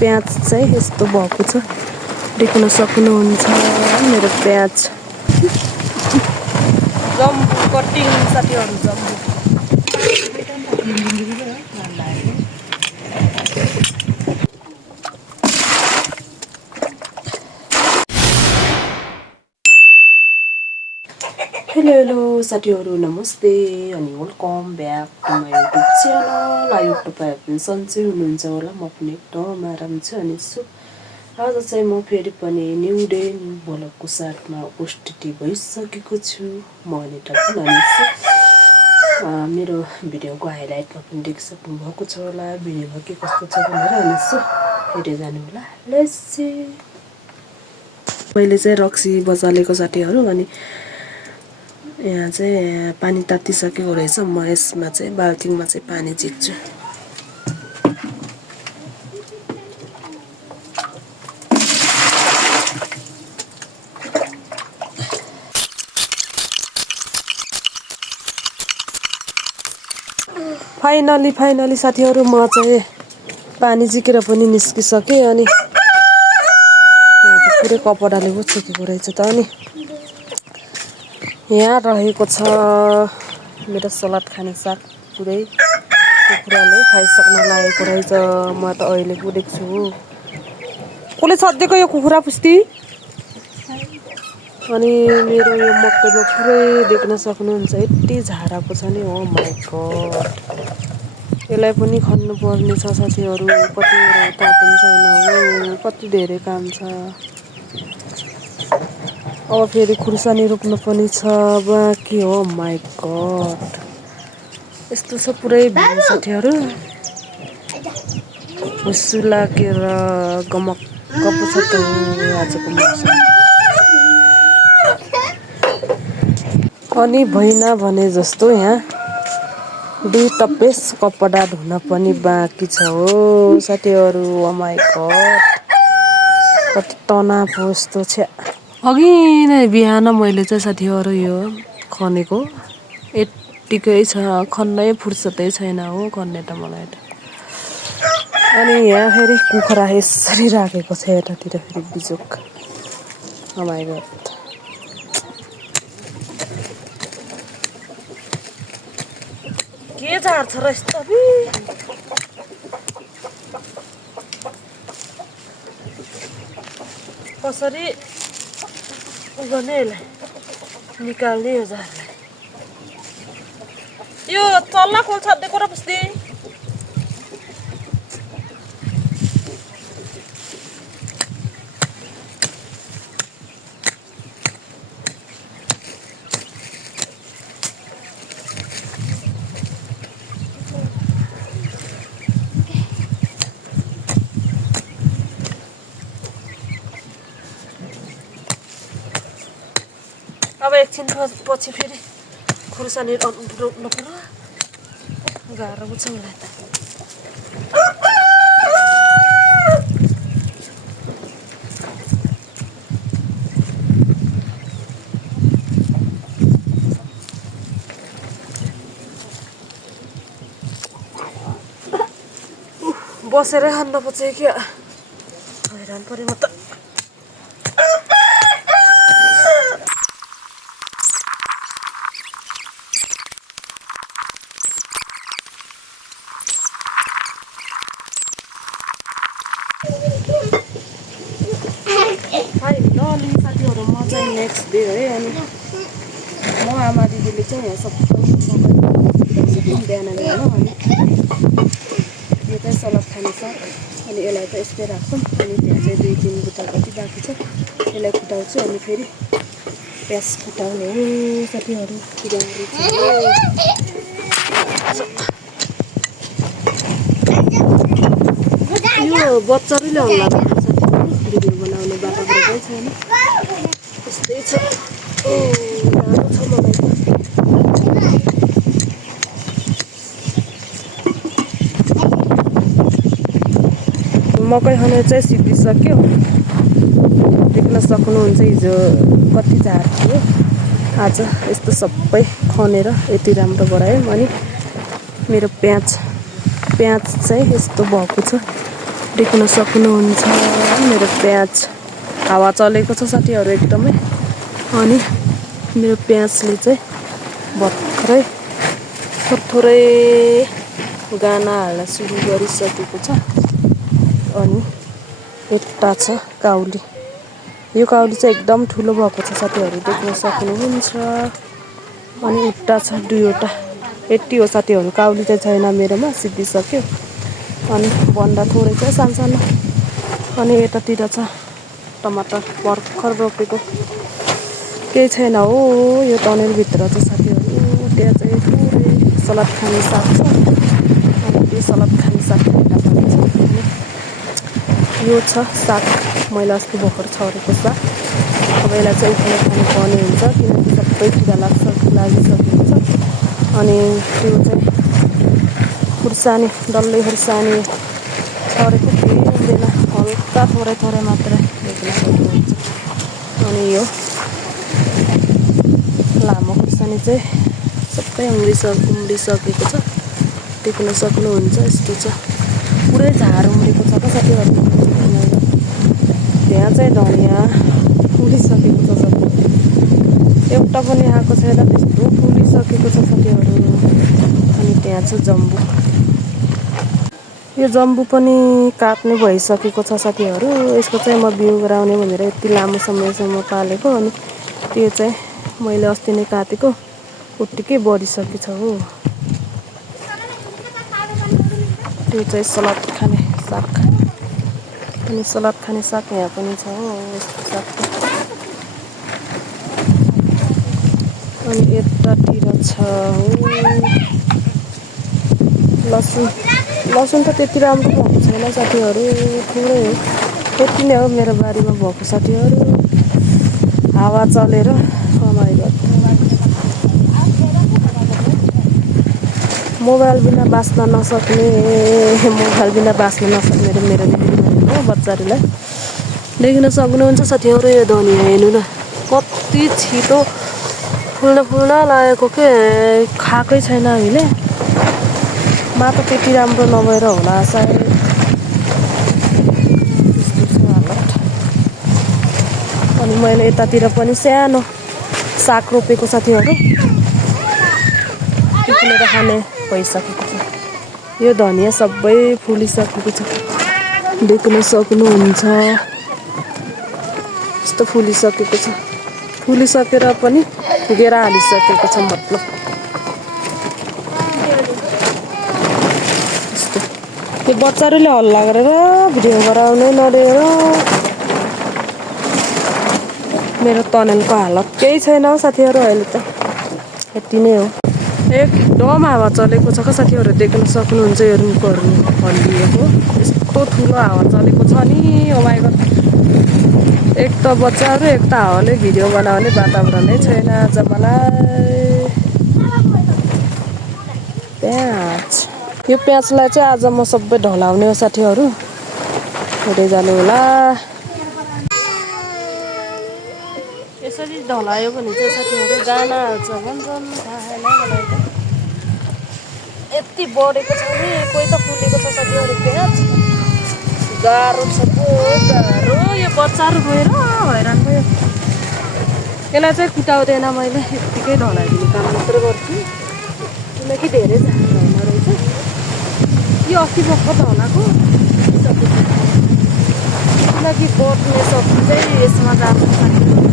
प्याज चाहिँ यस्तो भएको छ देख्न सक्नुहुन्छ मेरो प्याज जम्बु कटिङ साथीहरु जम्बु हेलो साथीहरु नमस्ते अनि welcome back to my YouTube channel. I hope तपाईहरु पनि सन्चै हुनुहुन्छ होला। म पनि एकदम आराम छु अनि आज चाहिँ म फेरि पनि न्यू डे न्यू भ्लगको साथमा उपस्थित भइसकेको छु। म अनिता पुनानिसु मेरो भिडियोको हाइलाइटमा पनि देखिसक्नु भएको छ होला। भिडियोमा के कस्तो छ भनेर अनि हेर्दै जानु होला। Let's see. मैले चाहिँ रक्सी बजालेको साथीहरु अनि यहाँ चाहिँ पानी तातिसकेको रहेछ। म यसमा चाहिँ बाल्टिङमा चाहिँ पानी झिक्छु। फाइनली साथीहरु म चाहिँ पानी झिकेर पनि निस्किसके अनि यहाँ चाहिँ पुरै कपडाले उछेकेको रहेछ त अनि यहाँ रहेको छ मेरो सलाद खाने साग पुरै कुखुराले खाइसक्न लागेको रहेछ। म त अहिले बुडेको छु। कसले छदिएको यो कुखुरा पुस्ती अनि मेरो यो मकैमा पुरै देख्न सक्नुहुन्छ यति झाराको छ नि। ओ माय गॉड यसलाई पनि खन्नु पर्ने छ साथीहरु। कति रौता पनि छैन हो कति धेरै काम छ। अब फेरि खुर्सानी रोप्नु पनि छ बाँकी। हो माय गॉड यस्तो छ पुरै भिड साथीहरु। हुस्सु लागेर गमक गप्प छ त आजको मौसम। अनि भइना भने जस्तो यहाँ दुई टपेस कपडा धुन पनि बाँकी छ हो साथीहरु। ओ माय गॉड कति तनाव जस्तो छ। अघि नै बिहान मैले चाहिँ साथीहरु यो खनेको यतिकै छ। खन्नै फुर्सदै छैन हो खन्ने त मलाई त। अनि यहाँ फेरि कुखुरा यसरी राखेको छ यतातिर फेरि बिजोक। ओ माय गॉड के झार्छ र यस्तो बि कसरी गर्ने यसलाई निकाल्ने यो झारलाई। यो चल्ला खोल छदिएको र पुस्ती अब एकछिन पछि फेरि खुर्सानी रोप्नु पर्यो। गाह्रो छ मलाई त। बसेरै खान्न पर्छ कि हैरान परे म त। फाइनली साथीहरु म चाहिँ नेक्स्ट डे है अनि म आमा दिदीले चाहिँ यहाँ सबै बिहान बिहान अनि यो चाहिँ सलाद खाने साग अनि यसलाई त यस्तै राख्छौँ। अनि त्यहाँ चाहिँ 2-3 बुट्टा कति बाँकी छ यसलाई फुटाउँछु अनि फेरि प्याज फुटाउने हो साथीहरु। यो बच्चाले हल्ला गर्छ साथीहरु। भिडियो बनाउने बाटाको छैन यस्तै छ। ओ गाह्रो छ मलाई त। मकै खने चाहिँ सिद्धिसक्यो देख्न सक्नुहुन्छ। हिजो कति झार थियो आज यस्तो सबै खनेर यति राम्रो गरायो। अनि मेरो प्याज चाहिँ यस्तो भएको छ देख्न सक्नुहुन्छ मेरो प्याज हावा चलेको छ साथीहरू एकदमै। अनि मेरो प्याजले चाहिँ भर्खरै थोरै गाना हाल्न सुरु गरिसकेको छ। अनि यता छ काउली। यो काउली चाहिँ एकदम ठुलो भएको छ साथीहरू देख्न सक्नुहुन्छ। अनि उता छ दुईवटा, यति हो साथीहरू। काउली चाहिँ छैन मेरोमा, सिद्धिसक्यो। अनि बन्दा थोरै छ सानो। अनि यतातिर छ टमाटर भर्खर रोपेको, केही छैन हो। यो टनेलभित्र छ साथीहरू। त्यहाँ चाहिँ थोरै सलाद खाने साग छ। अनि यो सलाद खाने साग पनि छ। अनि यो छ साग, मैले अस्ति भर्खर छरेको साग। अब यसलाई चाहिँ उखालेर खानुपर्ने हुन्छ किनकि सबै किरा लागिसकेको छ। अनि त्यो चाहिँ खुर्सानी, डल्लै खुर्सानी छरेको केही हुँदैन, हल्का थोरै मात्रै देख्न सक्नुहुन्छ। अनि यो लामो खुर्सानी चाहिँ सबै उम्रिसकेको छ, देख्न सक्नुहुन्छ। यस्तो छ, पुरै झार उम्रेको छ क्या साथीहरू। त्यहाँ चाहिँ धनियाँ फुलिसकेको छ साथीहरू, एउटा पनि आएको छैन, त्यस्तो फुलिसकेको छ साथीहरू। अनि त्यहाँ छ जम्बु। यो जम्बु पनि काट्ने भइसकेको छ साथीहरू। यसको चाहिँ म बिउ गराउने भनेर यति लामो समयसम्म पालेको। अनि त्यो चाहिँ मैले अस्ति नै काटेको, उत्तिकै बढिसकेछ हो। त्यो चाहिँ सलाद खाने साग। अनि सलाद खाने साग यहाँ पनि छ हो, यस्तो साग। अनि यतातिर छ लसुन त त्यति राम्रो भएको छैन साथीहरू, थोरै हो। यति नै हो मेरो बारीमा भएको साथीहरू। हावा चलेर मोबाइल बिना बाँच्न नसक्ने मेरो बच्चाहरूलाई देख्न सक्नुहुन्छ साथीहरू। यो धनियाँ हेर्नु न, कति छिटो फुल्न लागेको के, खाएकै छैन हामीले। माटो त्यति राम्रो नभएर होला सायद, त्यस्तो छ हालत। अनि मैले यतातिर पनि सानो साग रोपेको साथीहरू, फुलेर खाने भइसकेको छ। यो धनियाँ सबै फुलिसकेको छ, देख्न सक्नुहुन्छ। यस्तो फुलिसकेको छ, फुलिसकेर पनि गेरा हालिसकेको छ मतलब। यो बच्चाहरूले हल्ला गरेर भिडियो गराउनै नदिएर मेरो तनेलको हालत केही छैन साथीहरू। अहिले त यति नै हो। एकदम हावा चलेको छ क्या साथीहरू, देख्न सक्नुहुन्छ। यो रुखहरू हल्लिएको, यस्तो ठुलो हावा चलेको छ नि। ओ माइ गड, एक त बच्चाहरू, एक त हावाले भिडियो बनाउने वातावरणै छैन आज मलाई। प्याज, यो प्याजलाई चाहिँ आज म सबै ढलाउने हो साथीहरू, हेर्दै जानु होला। यसरी ढलायो भने चाहिँ साथीहरू गाना हाल्छ भन्छन्, थाहा छैन मलाई त। यति बढेको छ नि, कोही त फुलेको छ साथीहरू प्याज। गाह्रो छ पो, गाह्रो। यो बच्चाहरू गएर हैरान भयो। यसलाई चाहिँ कुटाउँदैन मैले, यत्तिकै ढलाइदिने काम मात्र गर्छु किनकि धेरै झार भएन रहेछ। यो अस्ति भर्खर ढलाएको, किनकि बट्ने सब्जी चाहिँ यसमा जान्छ साथीहरू।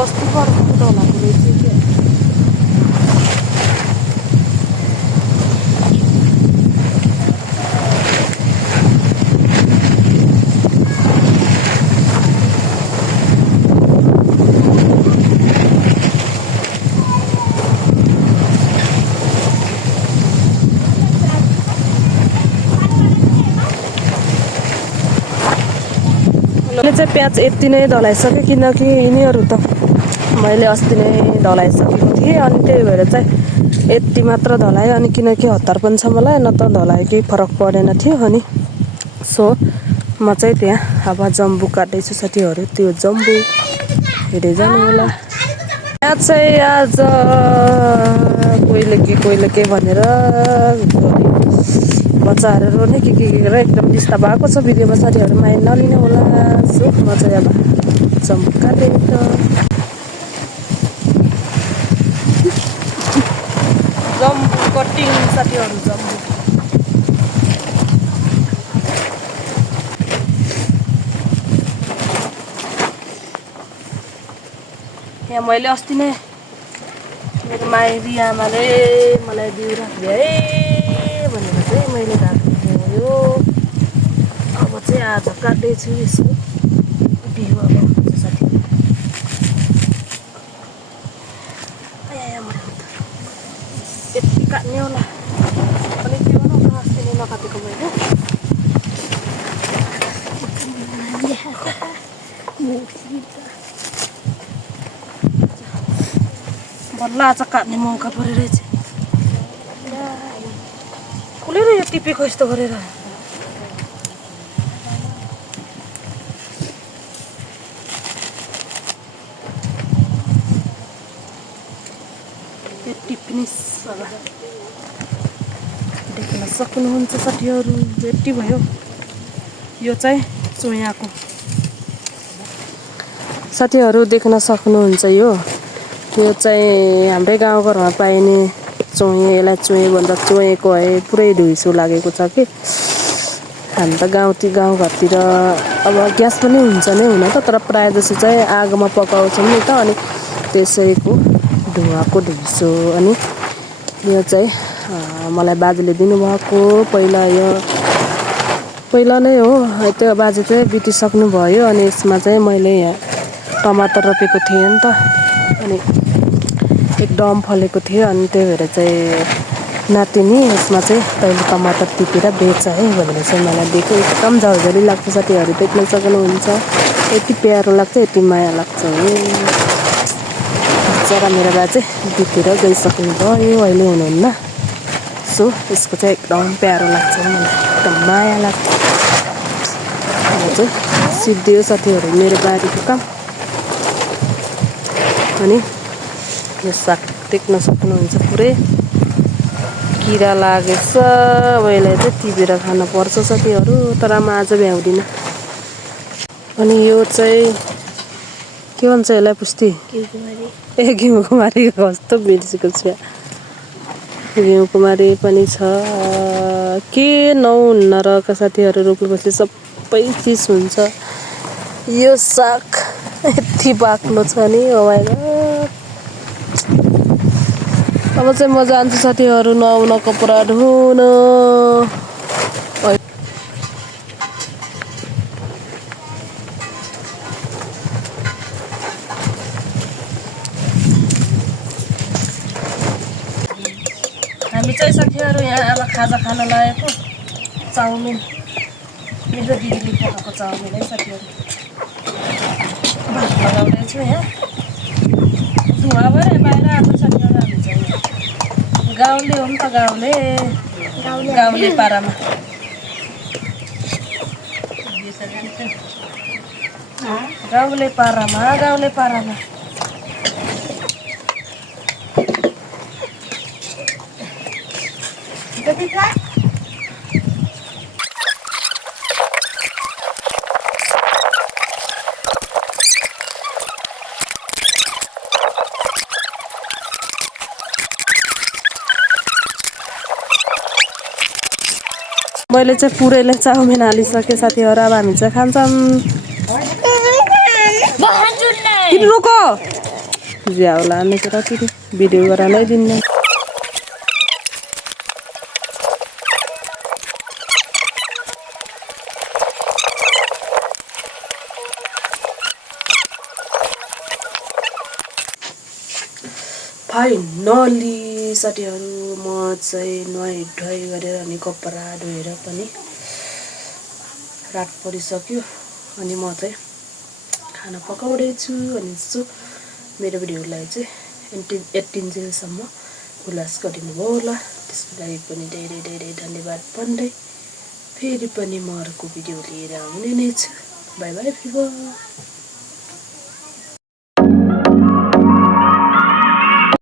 अस्ति भर्खर ढलाएको रहेछ क्या। मैले चाहिँ प्याज यति नै ढलाइसकेँ किनकि यिनीहरू त मैले अस्ति नै ढलाइसकेको थिएँ। अनि त्यही भएर चाहिँ यति मात्र ढलाएँ। अनि किनकि हतार पनि छ मलाई, न त ढलाए केही फरक परेन थियो। अनि सो म चाहिँ त्यहाँ अब जम्बु काट्दैछु साथीहरू त्यो जम्बु हेर्दै जानु होला यहाँ चाहिँ आज कोहीले के भनेर बच्चाहरू रोने के गरेर एकदम डिस्टर्ब भएको छ भिडियोमा साथीहरू माया नलिनु होला सो म चाहिँ अब जम्बु काटेको जम्बु कटिङ साथीहरू जम्बु यहाँ मैले अस्ति नै मेरो माइरी आमाले मलाई बिउ राखिदिए है भनेर चाहिँ मैले राखेको यो अब चाहिँ आज काट्दैछु यसको बिउ अब हुन्छ साथीहरू यति काट्ने होला अनि त्यो न अस्ति नै नकाटेको मैले बल्ल आज काट्ने मौका परेर चाहिँ कसले र यो टिपेको यस्तो गरेर यो टिप्ने देख्न सक्नुहुन्छ साथीहरू यति भयो यो चाहिँ चोयाको साथीहरू देख्न सक्नुहुन्छ यो चाहिँ हाम्रै गाउँघरमा पाइने चोये यसलाई चोये भन्दा चोयेको है पुरै धुइसो लागेको छ कि हामी त गाउँघरतिर अब ग्यास पनि हुन्छ नै हुन त तर प्रायः जसो चाहिँ आगोमा पकाउँछौँ नि त अनि त्यसैको धुवाको धुइसो अनि यो चाहिँ मलाई बाजेले दिनुभएको पहिला नै हो त्यो बाजे चाहिँ बितिसक्नु भयो अनि यसमा चाहिँ मैले यहाँ टमाटर रोपेको थिएँ नि त अनि एक डम फलेको थियो अनि त्यही भएर चाहिँ नातिनी यसमा चाहिँ तैँले टमाटर टिपेर बेच है भनेर चाहिँ मलाई दिएको एकदम झलझली लाग्छ साथीहरू देख्न सक्नुहुन्छ यति प्यारो लाग्छ यति माया लाग्छ जरा मेरो बाजे टिपेर गइसक्नु भयो अहिले हुनुहुन्न सो यसको चाहिँ एकदम प्यारो लाग्छ मलाई एकदम माया लाग्छ म चाहिँ सिद्धियो साथीहरू मेरो बारीको काम अनि यो साग देख्न सक्नुहुन्छ पुरै किरा लागेछ अब यसलाई चाहिँ टिपेर खान पर्छ साथीहरू तर म आज भ्याउँदिनँ अनि यो चाहिँ के भन्छ यसलाई पुस्ती घिउकुमारी कस्तो बिर्सेको छु घिउकुमारी पनि छ के नहुन्न र साथीहरू रोप्नुपर्छ सबै चिज हुन्छ यो साग यति बाक्लो छ नि ओ माइ गॉड अब चाहिँ म जान्छु साथीहरू नुहाउन कपडा धुन हामी चाहिँ साथीहरू यहाँ अब खाजा खान लागेको चाउमिन मेरो दिदीले पकाएको चाउमिन है साथीहरू भात लगाउँदैछु यहाँ धुवा भएर बाहिर आएको साथीहरू हामी चाहिँ गाउँले हो नि त गाउँले पारामा गाउँले पारामा मैले चाहिँ पुरैले चाउमिन हालिसकेँ साथीहरू अब हामी चाहिँ खान्छौँ रोको ज्याउला कति भिडियो गरेर नै दिन्न फाइनली साथीहरू म चाहिँ नुहाई धुवाई गरेर अनि कपडा धोएर पनि रात परिसक्यो अनि म चाहिँ खाना पकाउँदैछु अनि सो मेरो भिडियोलाई चाहिँ यतिन्जेलसम्म उल्लास गरिदिनु भयो होला त्यसको लागि पनि धेरै धेरै धन्यवाद भन्दै फेरि पनि म अर्को भिडियो लिएर आउने नै छु बाई बाई फिवर